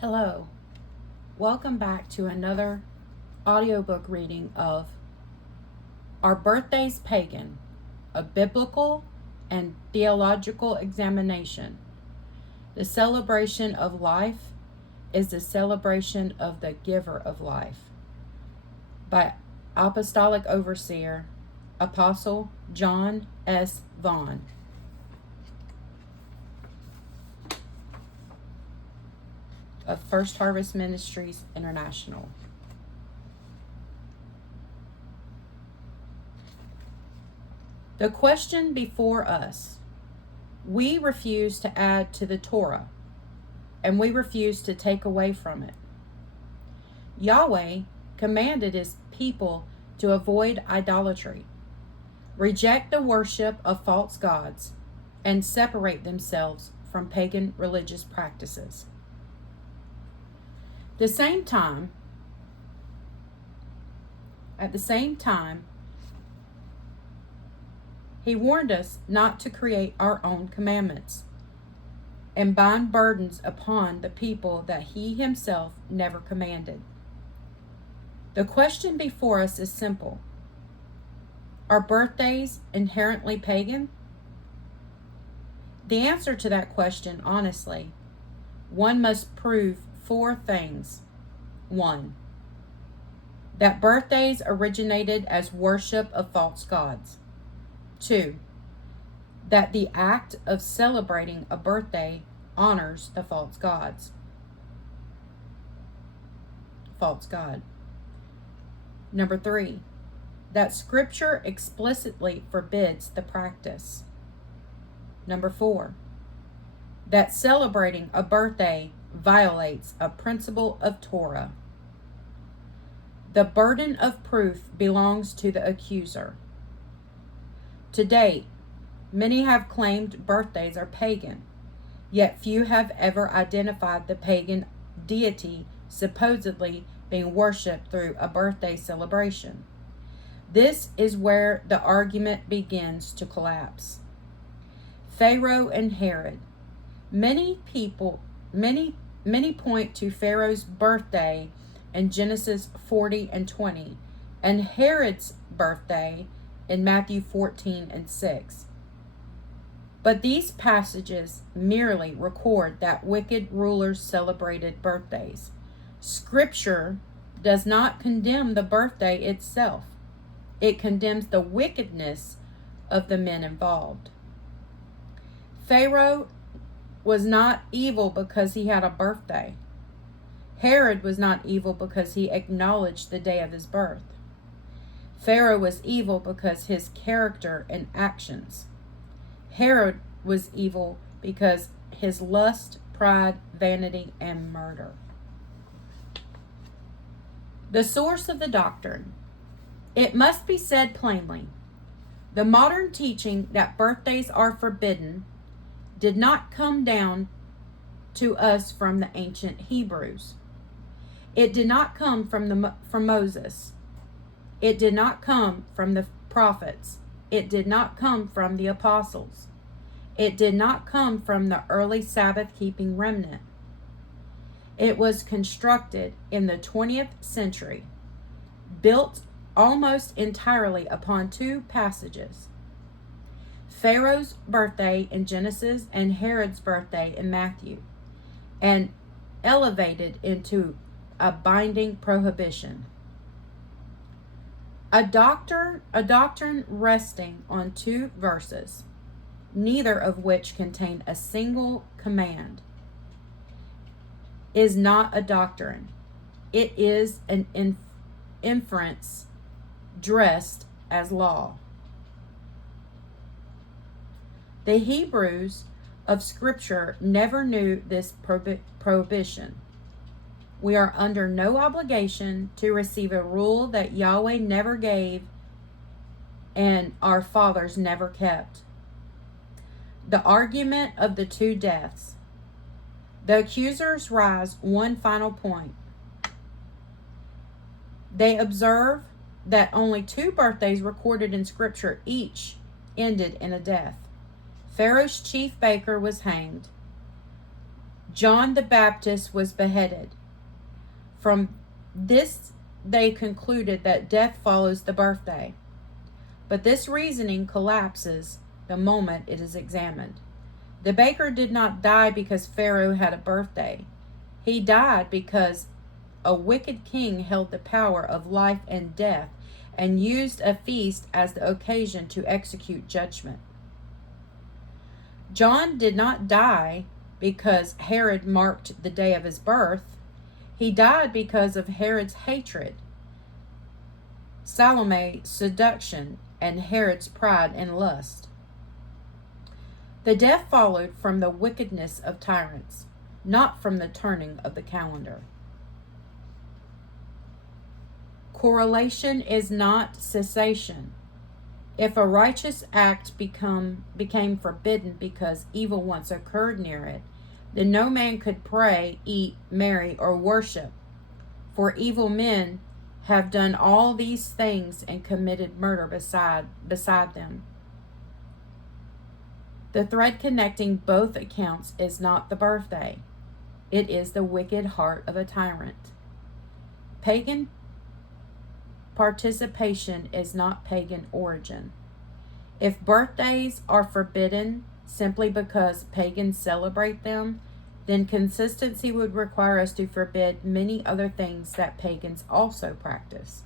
Hello, welcome back to another audiobook reading of Are Birthdays Pagan? A Biblical and Theological Examination. The celebration of life is the celebration of the giver of life, by Apostolic Overseer, Apostle John S. Vaughn. Of First Harvest Ministries International. The question before us: we refuse to add to the Torah, and we refuse to take away from it. Yahweh commanded his people to avoid idolatry, reject the worship of false gods, and separate themselves from pagan religious practices. At the same time, he warned us not to create our own commandments and bind burdens upon the people that he himself never commanded. The question before us is simple. Are birthdays inherently pagan? The answer to that question, honestly, one must prove 4 things. 1. That birthdays originated as worship of false gods. 2. That the act of celebrating a birthday honors the false god. Number 3. That Scripture explicitly forbids the practice. Number 4. That celebrating a birthday violates a principle of Torah. The burden of proof belongs to the accuser. To date, many have claimed birthdays are pagan, yet few have ever identified the pagan deity supposedly being worshipped through a birthday celebration. This is where the argument begins to collapse. Pharaoh and Herod. Many point to Pharaoh's birthday in Genesis 40 and 20, and Herod's birthday in Matthew 14 and 6. But these passages merely record that wicked rulers celebrated birthdays. Scripture does not condemn the birthday itself. It condemns the wickedness of the men involved. Pharaoh was not evil because he had a birthday. Herod was not evil because he acknowledged the day of his birth. Pharaoh was evil because his character and actions. Herod was evil because his lust, pride, vanity, and murder. The source of the doctrine. It must be said plainly, the modern teaching that birthdays are forbidden did not come down to us from the ancient Hebrews. It did not come from Moses. It did not come from the prophets. It did not come from the apostles. It did not come from the early Sabbath-keeping remnant. It was constructed in the 20th century, built almost entirely upon 2 passages: Pharaoh's birthday in Genesis and Herod's birthday in Matthew, and elevated into a binding prohibition. A doctrine resting on 2 verses, neither of which contain a single command, is not a doctrine. It is an inference dressed as law. The Hebrews of Scripture never knew this prohibition. We are under no obligation to receive a rule that Yahweh never gave and our fathers never kept. The argument of the 2 deaths. The accusers rise one final point. They observe that only 2 birthdays recorded in Scripture each ended in a death. Pharaoh's chief baker was hanged. John the Baptist was beheaded. From this, they concluded that death follows the birthday. But this reasoning collapses the moment it is examined. The baker did not die because Pharaoh had a birthday. He died because a wicked king held the power of life and death and used a feast as the occasion to execute judgment. John did not die because Herod marked the day of his birth. He died because of Herod's hatred, Salome's seduction, and Herod's pride and lust. The death followed from the wickedness of tyrants, not from the turning of the calendar. Correlation is not cessation. If a righteous act became forbidden because evil once occurred near it, then no man could pray, eat, marry, or worship. For evil men have done all these things and committed murder beside them. The thread connecting both accounts is not the birthday. It is the wicked heart of a tyrant. Pagan participation is not pagan origin. If birthdays are forbidden simply because pagans celebrate them, then consistency would require us to forbid many other things that pagans also practice.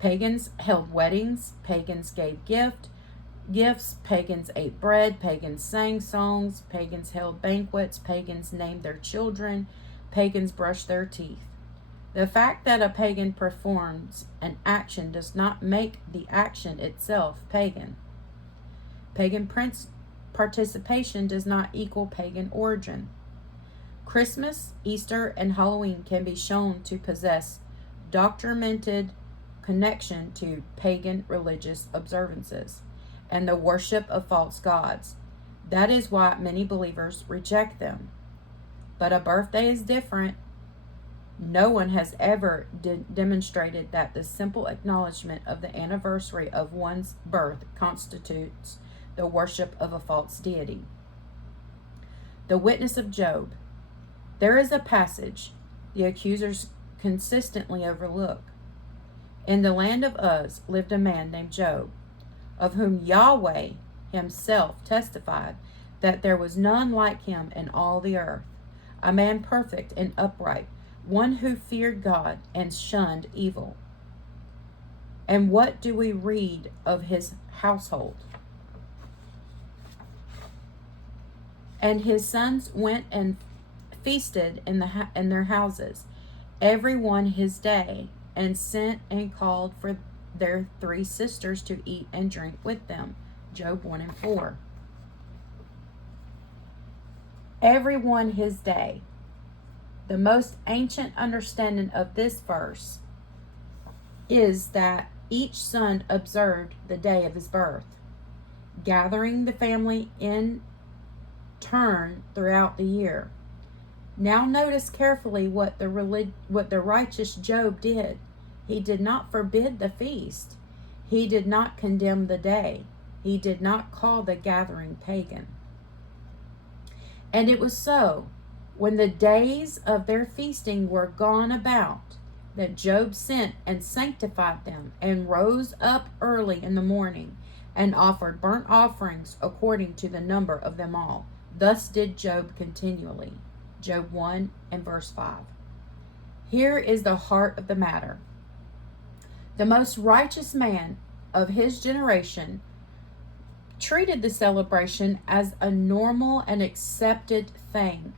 Pagans held weddings, pagans gave gifts, pagans ate bread, pagans sang songs, pagans held banquets, pagans named their children, pagans brushed their teeth. The fact that a pagan performs an action does not make the action itself pagan. Pagan participation does not equal pagan origin. Christmas, Easter, and Halloween can be shown to possess documented connection to pagan religious observances and the worship of false gods. That is why many believers reject them. But a birthday is different. No one has ever demonstrated that the simple acknowledgement of the anniversary of one's birth constitutes the worship of a false deity. The witness of Job. There is a passage the accusers consistently overlook. In the land of Uz lived a man named Job, of whom Yahweh himself testified that there was none like him in all the earth, a man perfect and upright, one who feared God and shunned evil. And what do we read of his household? And his sons went and feasted in their houses, every one his day, and sent and called for their 3 sisters to eat and drink with them. Job 1:4. Every one his day. The most ancient understanding of this verse is that each son observed the day of his birth, gathering the family in turn throughout the year. Now notice carefully what the righteous Job did. He did not forbid the feast. He did not condemn the day. He did not call the gathering pagan. And it was so, when the days of their feasting were gone about, that Job sent and sanctified them, and rose up early in the morning, and offered burnt offerings according to the number of them all. Thus did Job continually. Job 1 and verse 5. Here is the heart of the matter. The most righteous man of his generation treated the celebration as a normal and accepted thing.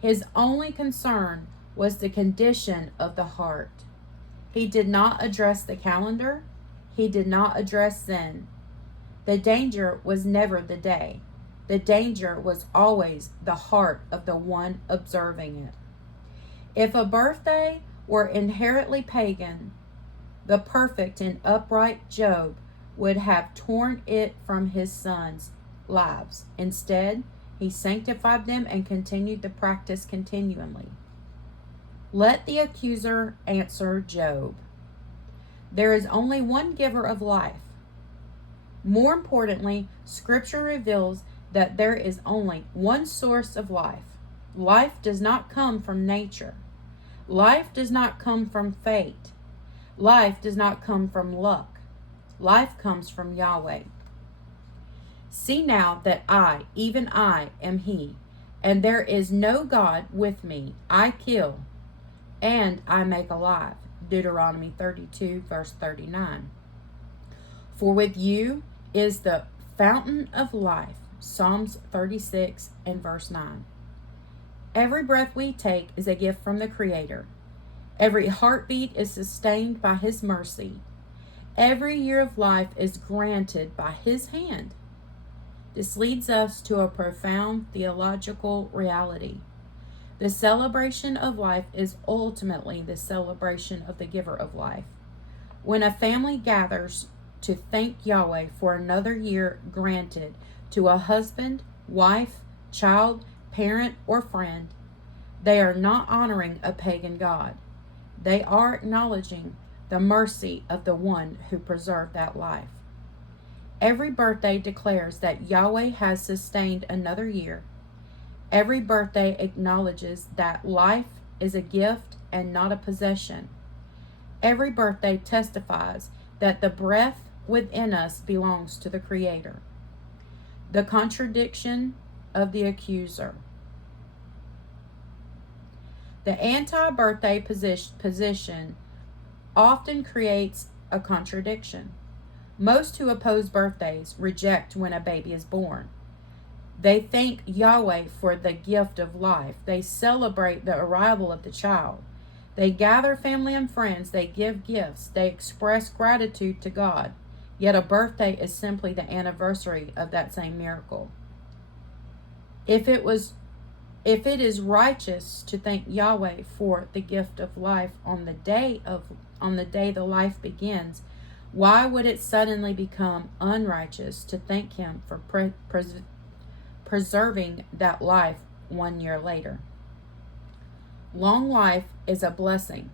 His only concern was the condition of the heart. He did not address the calendar. He did not address sin. The danger was never the day. The danger was always the heart of the one observing it. If a birthday were inherently pagan, the perfect and upright Job would have torn it from his sons' lives. Instead, he sanctified them and continued the practice continually. Let the accuser answer Job. There is only one giver of life. More importantly, Scripture reveals that there is only one source of life. Life does not come from nature. Life does not come from fate. Life does not come from luck. Life comes from Yahweh. See now that I, even I, am He, and there is no God with me. I kill, and I make alive. Deuteronomy 32, verse 39. For with you is the fountain of life. Psalms 36 and verse 9. Every breath we take is a gift from the Creator. Every heartbeat is sustained by His mercy. Every year of life is granted by His hand. This leads us to a profound theological reality. The celebration of life is ultimately the celebration of the giver of life. When a family gathers to thank Yahweh for another year granted to a husband, wife, child, parent, or friend, they are not honoring a pagan god. They are acknowledging the mercy of the one who preserved that life. Every birthday declares that Yahweh has sustained another year. Every birthday acknowledges that life is a gift and not a possession. Every birthday testifies that the breath within us belongs to the Creator. The contradiction of the accuser. The anti-birthday position often creates a contradiction. Most who oppose birthdays reject when a baby is born. They thank Yahweh for the gift of life. They celebrate the arrival of the child. They gather family and friends. They give gifts. They express gratitude to God. Yet a birthday is simply the anniversary of that same miracle. If it is righteous to thank Yahweh for the gift of life on the day the life begins, why would it suddenly become unrighteous to thank Him for preserving that life 1 year later? Long life is a blessing.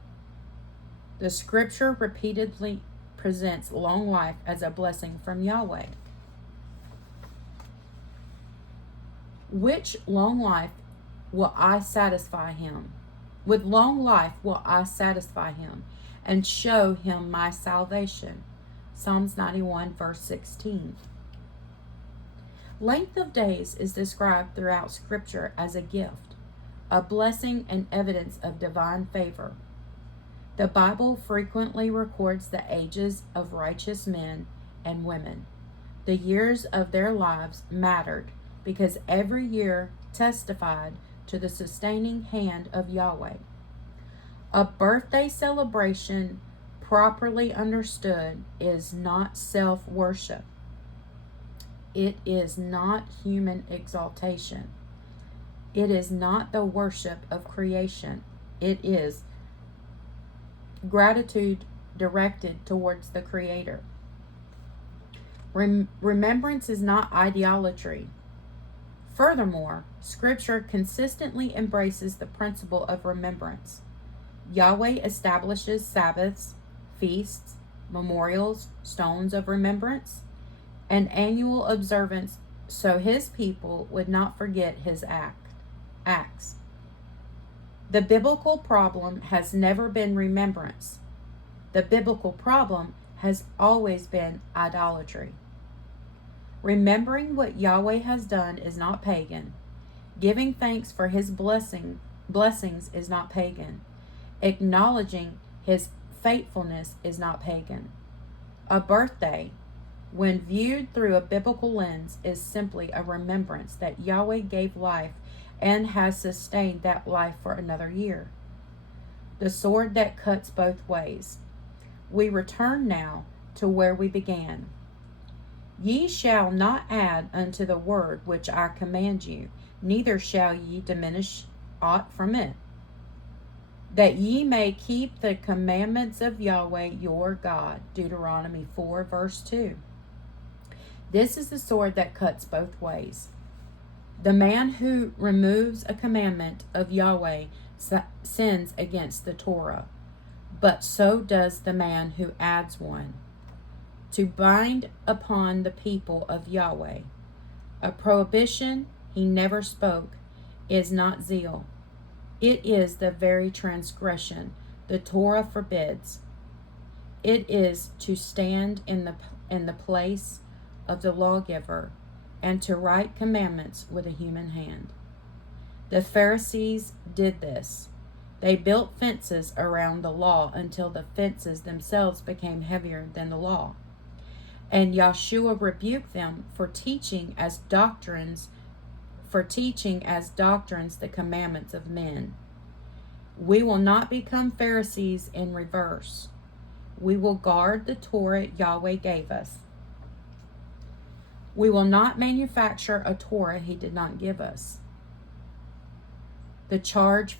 The scripture repeatedly presents long life as a blessing from Yahweh. Which long life will I satisfy him? With long life will I satisfy him and show him my salvation. Psalms 91, verse 16. Length of days is described throughout Scripture as a gift, a blessing and evidence of divine favor. The Bible frequently records the ages of righteous men and women. The years of their lives mattered because every year testified to the sustaining hand of Yahweh. A birthday celebration, properly understood, is not self-worship. It is not human exaltation. It is not the worship of creation. It is gratitude directed towards the Creator. Remembrance is not idolatry. Furthermore, Scripture consistently embraces the principle of remembrance. Yahweh establishes Sabbaths, feasts, memorials, stones of remembrance, and annual observance so His people would not forget His acts. The biblical problem has never been remembrance. The biblical problem has always been idolatry. Remembering what Yahweh has done is not pagan. Giving thanks for His blessings is not pagan. Acknowledging His faithfulness is not pagan. A birthday, when viewed through a biblical lens, is simply a remembrance that Yahweh gave life and has sustained that life for another year. The sword that cuts both ways. We return now to where we began. Ye shall not add unto the word which I command you, neither shall ye diminish aught from it, that ye may keep the commandments of Yahweh your God. Deuteronomy 4, verse 2. This is the sword that cuts both ways. The man who removes a commandment of Yahweh sins against the Torah, but so does the man who adds one. To bind upon the people of Yahweh a prohibition He never spoke is not zeal. It is the very transgression the Torah forbids. It is to stand in the place of the lawgiver and to write commandments with a human hand. The Pharisees did this. They built fences around the law until the fences themselves became heavier than the law. And Yahshua rebuked them for teaching as doctrines the commandments of men. We will not become Pharisees in reverse. We will guard the Torah Yahweh gave us. We will not manufacture a Torah he did not give us. The charge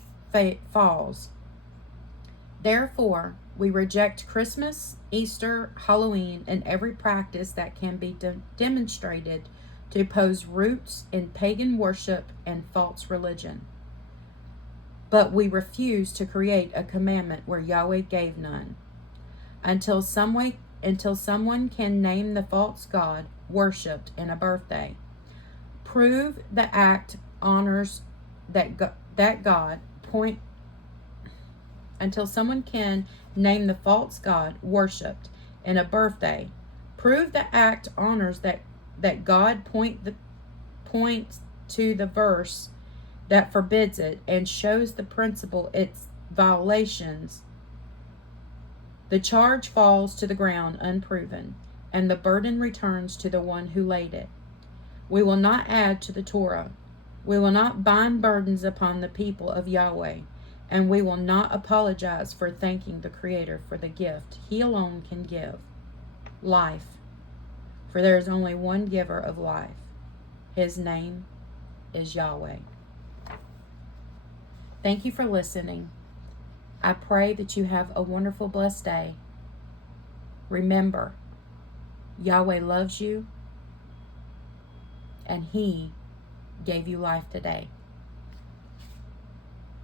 falls. Therefore, we reject Christmas, Easter, Halloween, and every practice that can be demonstrated to pose roots in pagan worship and false religion. But we refuse to create a commandment where Yahweh gave none. Until someone can name the false god worshipped in a birthday, prove the act honors that God point. Until someone can name the false god worshipped in a birthday, prove the act honors that God points to the verse that forbids it and shows the principle its violations. The charge falls to the ground unproven, and the burden returns to the one who laid it. We will not add to the Torah. We will not bind burdens upon the people of Yahweh, and we will not apologize for thanking the Creator for the gift He alone can give, life. For there is only one giver of life. His name is Yahweh. Thank you for listening. I pray that you have a wonderful, blessed day. Remember, Yahweh loves you, and He gave you life today.